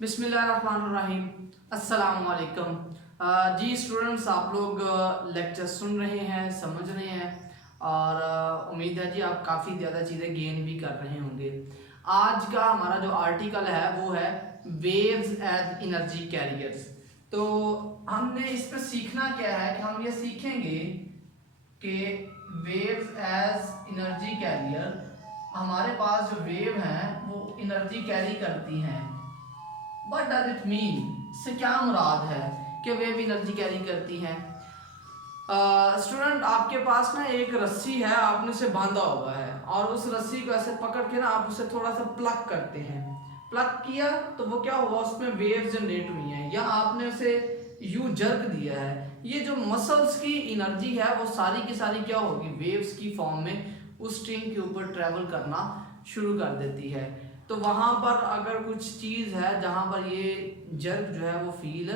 बिस्मिल्लाहिर्रहमानिर्रहीम। अस्सलाम वालेकुम। जी स्टूडेंट्स, आप लोग लेक्चर सुन रहे हैं, समझ रहे हैं और उम्मीद है जी आप काफ़ी ज़्यादा चीज़ें गेन भी कर रहे होंगे। आज का हमारा जो आर्टिकल है वो है वेव्स एज एनर्जी कैरियर्स। तो हमने इसमें सीखना क्या है कि हम ये सीखेंगे कि वेव्स एज एनर्जी कैरियर, हमारे पास जो वेव हैं वो एनर्जी कैरी करती हैं। What does it mean? इससे क्या मुराद है कि वेव एनर्जी कैरी करती हैं। स्टूडेंट, आपके पास ना एक रस्सी है, आपने उसे बांधा हुआ है और उस रस्सी को ऐसे पकड़ के ना आप उसे थोड़ा सा प्लग करते हैं। प्लग किया तो वो क्या हुआ, उसमें वेव जनरेट हुई हैं या आपने उसे यू जर्क दिया है। ये जो मसल्स की एनर्जी है वो सारी की सारी क्या होगी, वेव्स की फॉर्म में उस स्ट्रिंग के ऊपर ट्रेवल करना शुरू कर देती है। तो वहां पर अगर कुछ चीज़ है जहां पर ये जर्क जो है वो फील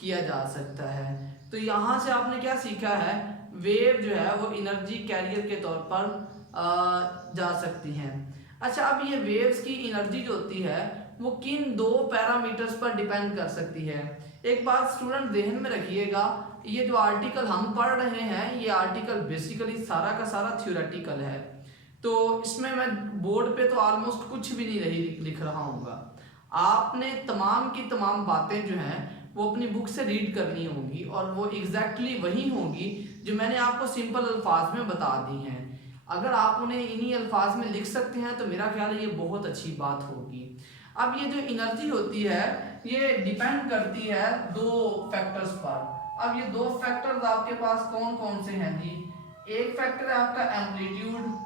किया जा सकता है। तो यहाँ से आपने क्या सीखा है, वेव जो है वो एनर्जी कैरियर के तौर पर जा सकती हैं। अच्छा, अब ये वेव्स की एनर्जी जो होती है वो किन दो पैरामीटर्स पर डिपेंड कर सकती है। एक बात स्टूडेंट ध्यान में रखिएगा, ये जो आर्टिकल हम पढ़ रहे हैं ये आर्टिकल बेसिकली सारा का सारा थ्योरेटिकल है। तो इसमें मैं बोर्ड पे तो ऑलमोस्ट कुछ भी नहीं लिख रहा हूँगा। आपने तमाम की तमाम बातें जो हैं वो अपनी बुक से रीड करनी होंगी और वो एग्जैक्टली वही होंगी जो मैंने आपको सिंपल अल्फाज में बता दी हैं। अगर आप उन्हें इन्हीं अल्फाज में लिख सकते हैं तो मेरा ख्याल है ये बहुत अच्छी बात होगी। अब ये जो एनर्जी होती है ये डिपेंड करती है दो फैक्टर्स पर। अब ये दो फैक्टर्स आपके पास कौन कौन से हैं जी। एक फैक्टर है आपका एम्पलीट्यूड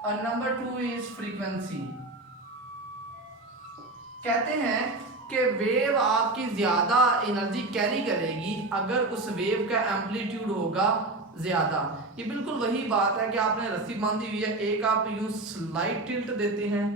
और नंबर 2 इज फ्रीक्वेंसी। कहते हैं कि वेव आपकी ज्यादा एनर्जी कैरी करेगी अगर उस वेव का एम्पलीट्यूड होगा ज्यादा। ये बिल्कुल वही बात है कि आपने रस्सी बांधी हुई है, एक आप यूं स्लाइड टिल्ट देते हैं,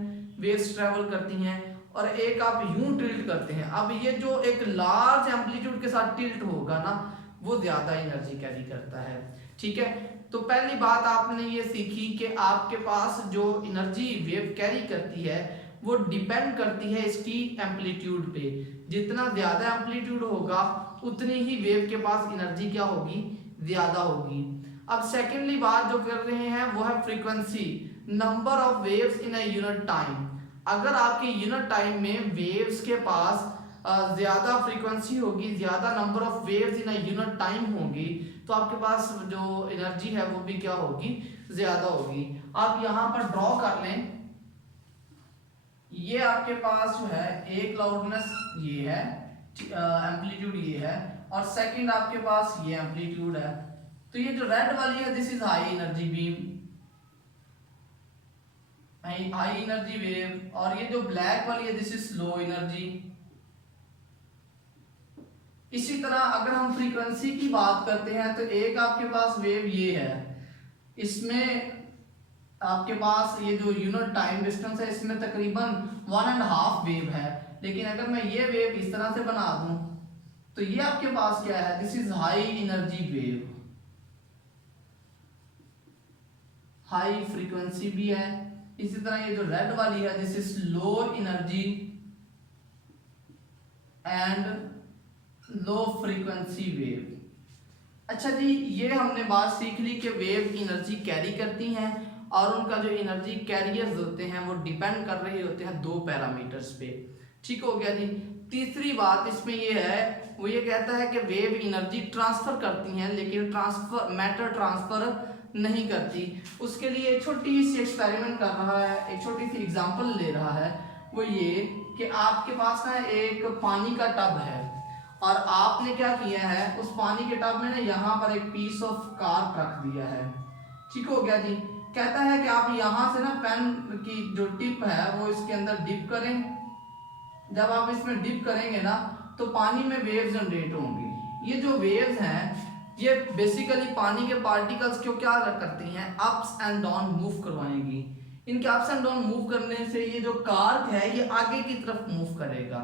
वेव्स ट्रेवल करती हैं, और एक आप यूं टिल्ट करते हैं। अब ये जो एक लार्ज एम्पलीट्यूड के साथ टिल्ट होगा ना वो ज्यादा एनर्जी कैरी करता है। ठीक है, तो पहली बात आपने ये सीखी कि आपके पास जो एनर्जी वेव कैरी करती है वो डिपेंड करती है इसकी एम्पलीट्यूड पे। जितना ज्यादा एम्पलीट्यूड होगा उतनी ही वेव के पास एनर्जी क्या होगी, ज्यादा होगी। अब सेकेंडली बात जो कर रहे हैं वो है frequency, number of waves in a unit time. अगर आपके यूनिट टाइम में वेव्स के पास ज्यादा फ्रीक्वेंसी होगी, ज्यादा number of waves in a unit time होगी, तो आपके पास जो एनर्जी है वो भी क्या होगी, ज्यादा होगी। आप यहाँ पर ड्रॉ कर लें, ये आपके पास जो है एक लाउडनेस ये है, एम्पलीट्यूड ये है, और सेकंड आपके पास ये एम्पलीट्यूड है। तो ये जो रेड वाली है this is high energy beam, high energy wave, और ये जो ब्लैक वाली है दिस इज लो एनर्जी। इसी तरह अगर हम फ्रीक्वेंसी की बात करते हैं तो एक आपके पास वेव ये है, इसमें आपके पास ये जो यूनिट टाइम डिस्टेंस है इसमें तकरीबन 1.5 वेव है। लेकिन अगर मैं ये वेव इस तरह से बना दूं तो ये आपके पास क्या है, this is high energy wave, high frequency भी है। इसी तरह ये जो रेड वाली है this is low energy and low frequency wave. अच्छा जी, ये हमने बात सीख ली कि वेव एनर्जी कैरी करती हैं और उनका जो एनर्जी कैरियर्स होते हैं वो डिपेंड कर रहे होते हैं दो पैरामीटर्स पे। ठीक हो गया जी। तीसरी बात इसमें ये है, वो ये कहता है कि वेव एनर्जी ट्रांसफर करती हैं लेकिन ट्रांसफर मैटर ट्रांसफर नहीं करती। उसके लिए एक छोटी सी एक्सपेरिमेंट कर रहा है, एक छोटी सी एग्जांपल ले रहा है। वो ये कि आपके पास ना एक पानी का टब है और आपने क्या किया है, उस पानी के टब में ना यहाँ पर एक पीस ऑफ कार्प रख दिया है। ठीक हो गया जी। कहता है कि आप यहाँ से ना पेन की जो टिप है वो इसके अंदर डिप करें। जब आप इसमें डिप करेंगे ना तो पानी में वेव्स जनरेट होंगी। ये जो वेव्स हैं ये बेसिकली पानी के पार्टिकल्स को क्या करती हैं, अप्स एंड डाउन मूव करवाएंगी। इनके अप्स एंड डाउन मूव करने से ये जो कार्क है ये आगे की तरफ मूव करेगा।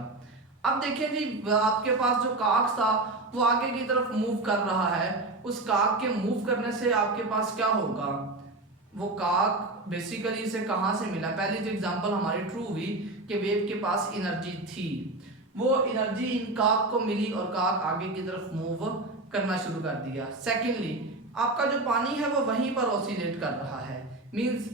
अब देखिए जी, आपके पास जो काक था वो आगे की तरफ मूव कर रहा है, उस काक के मूव करने से आपके पास क्या होगा, वो काक बेसिकली इसे कहाँ से मिला। पहली जो एग्जांपल हमारी ट्रू हुई कि वेव के पास एनर्जी थी, वो एनर्जी इन काक को मिली और काक आगे की तरफ मूव करना शुरू कर दिया। सेकेंडली आपका जो पानी है वो वहीं पर ऑसिलेट कर रहा है, मींस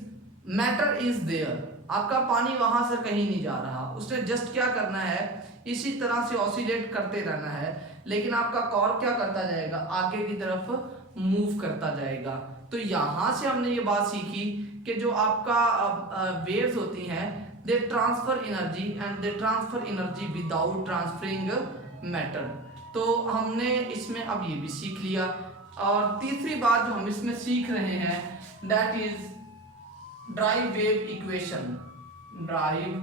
मैटर इज देयर, आपका पानी वहां से कहीं नहीं जा रहा, उसने जस्ट क्या करना है, इसी तरह से ऑसिलेट करते रहना है, लेकिन आपका कॉर्क क्या करता जाएगा, आगे की तरफ मूव करता जाएगा। तो यहां से हमने ये बात सीखी कि जो आपका वेव्स होती हैं they transfer energy and they transfer energy without transferring matter. तो हमने इसमें अब ये भी सीख लिया। और तीसरी बात जो हम इसमें सीख रहे हैं that is derive wave equation. Derive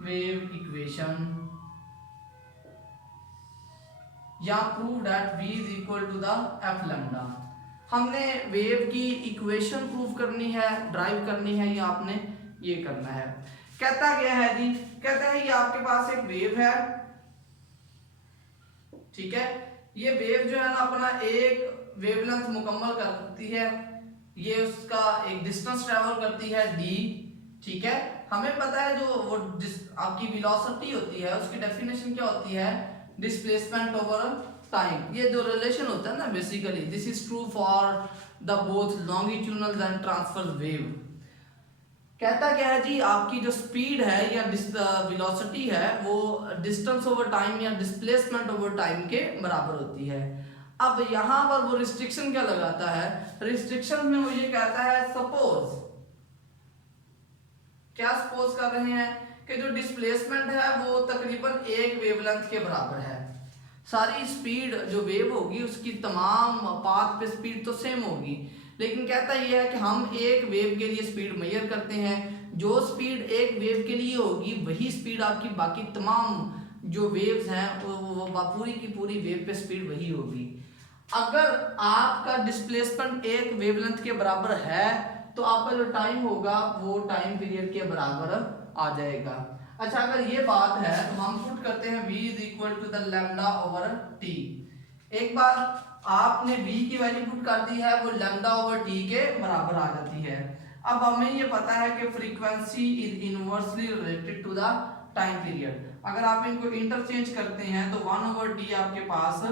wave equation या prove that v is equal to the F lambda. हमने वेव की इक्वेशन प्रूव करनी है, ड्राइव करनी है, या आपने ये करना है। कहता क्या है जी, कहता है ये आपके पास एक वेव है, ठीक है, ये वेव जो है ना अपना एक वेवलेंथ मुकम्मल करती है, ये उसका एक डिस्टेंस ट्रेवल करती है d, ठीक है। हमें पता है जो वो आपकी वेलोसिटी होती है उसकी डेफिनेशन क्या होती है, डिस्प्लेसमेंट ओवर टाइम। ये जो रिलेशन होता है ना basically this is true for the both longitudinal and transverse wave. कहता क्या है जी, आपकी जो स्पीड है या वेलोसिटी है वो डिस्टेंस ओवर टाइम या डिस्प्लेसमेंट ओवर टाइम के बराबर होती है। अब यहां पर वो रिस्ट्रिक्शन क्या लगाता है, रिस्ट्रिक्शन में वो ये कहता है सपोज, क्या सपोज कर रहे हैं कि जो डिस्प्लेसमेंट है वो तकरीबन एक वेवलेंथ के बराबर है। सारी स्पीड जो वेव होगी उसकी तमाम पाथ पे स्पीड तो सेम होगी, लेकिन कहता यह है कि हम एक वेव के लिए स्पीड मेजर करते हैं, जो स्पीड एक वेव के लिए होगी वही स्पीड आपकी बाकी तमाम जो वेव्स हैं वो पूरी की पूरी वेव पे स्पीड वही होगी। अगर आपका डिस्प्लेसमेंट एक वेवलेंथ के बराबर है तो आपका जो टाइम होगा वो टाइम पीरियड के बराबर आ जाएगा। अच्छा, अगर ये बात है तो हम पुट करते हैं v is equal to the lambda over t। एक बार आपने v की वैल्यू पुट कर दी है, वो लैम्डा ओवर t के बराबर आ जाती है। अब हमें ये पता है कि frequency is inversely related to the time period. अगर आप इनको इंटरचेंज करते हैं तो 1 ओवर t आपके पास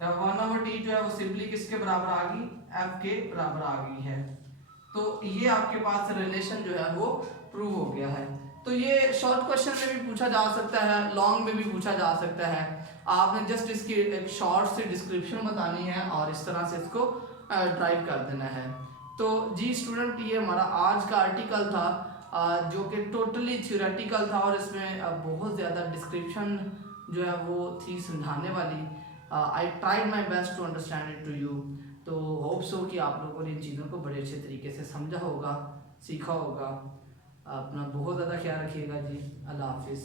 1 ओवर t जो है वो सिंपली किसके बराबर आ गई, f के बराबर आ गई है। तो ये आपके पास रिलेशन जो है वो प्रूव हो गया है। तो ये शॉर्ट क्वेश्चन में भी पूछा जा सकता है, लॉन्ग में भी पूछा जा सकता है। आपने जस्ट इसकी एक शॉर्ट से डिस्क्रिप्शन बतानी है और इस तरह से इसको ड्राइव कर देना है। तो जी स्टूडेंट, ये हमारा आज का आर्टिकल था जो कि टोटली थ्योरेटिकल था और इसमें बहुत ज़्यादा डिस्क्रिप्शन जो है वो थी समझाने वाली। I tried my best to understand it to you. तो होप सो कि आप लोगों ने इन चीज़ों को बड़े अच्छे तरीके से समझा होगा, सीखा होगा। अपना बहुत ज़्यादा ख्याल रखिएगा जी। अल्लाह हाफिज़।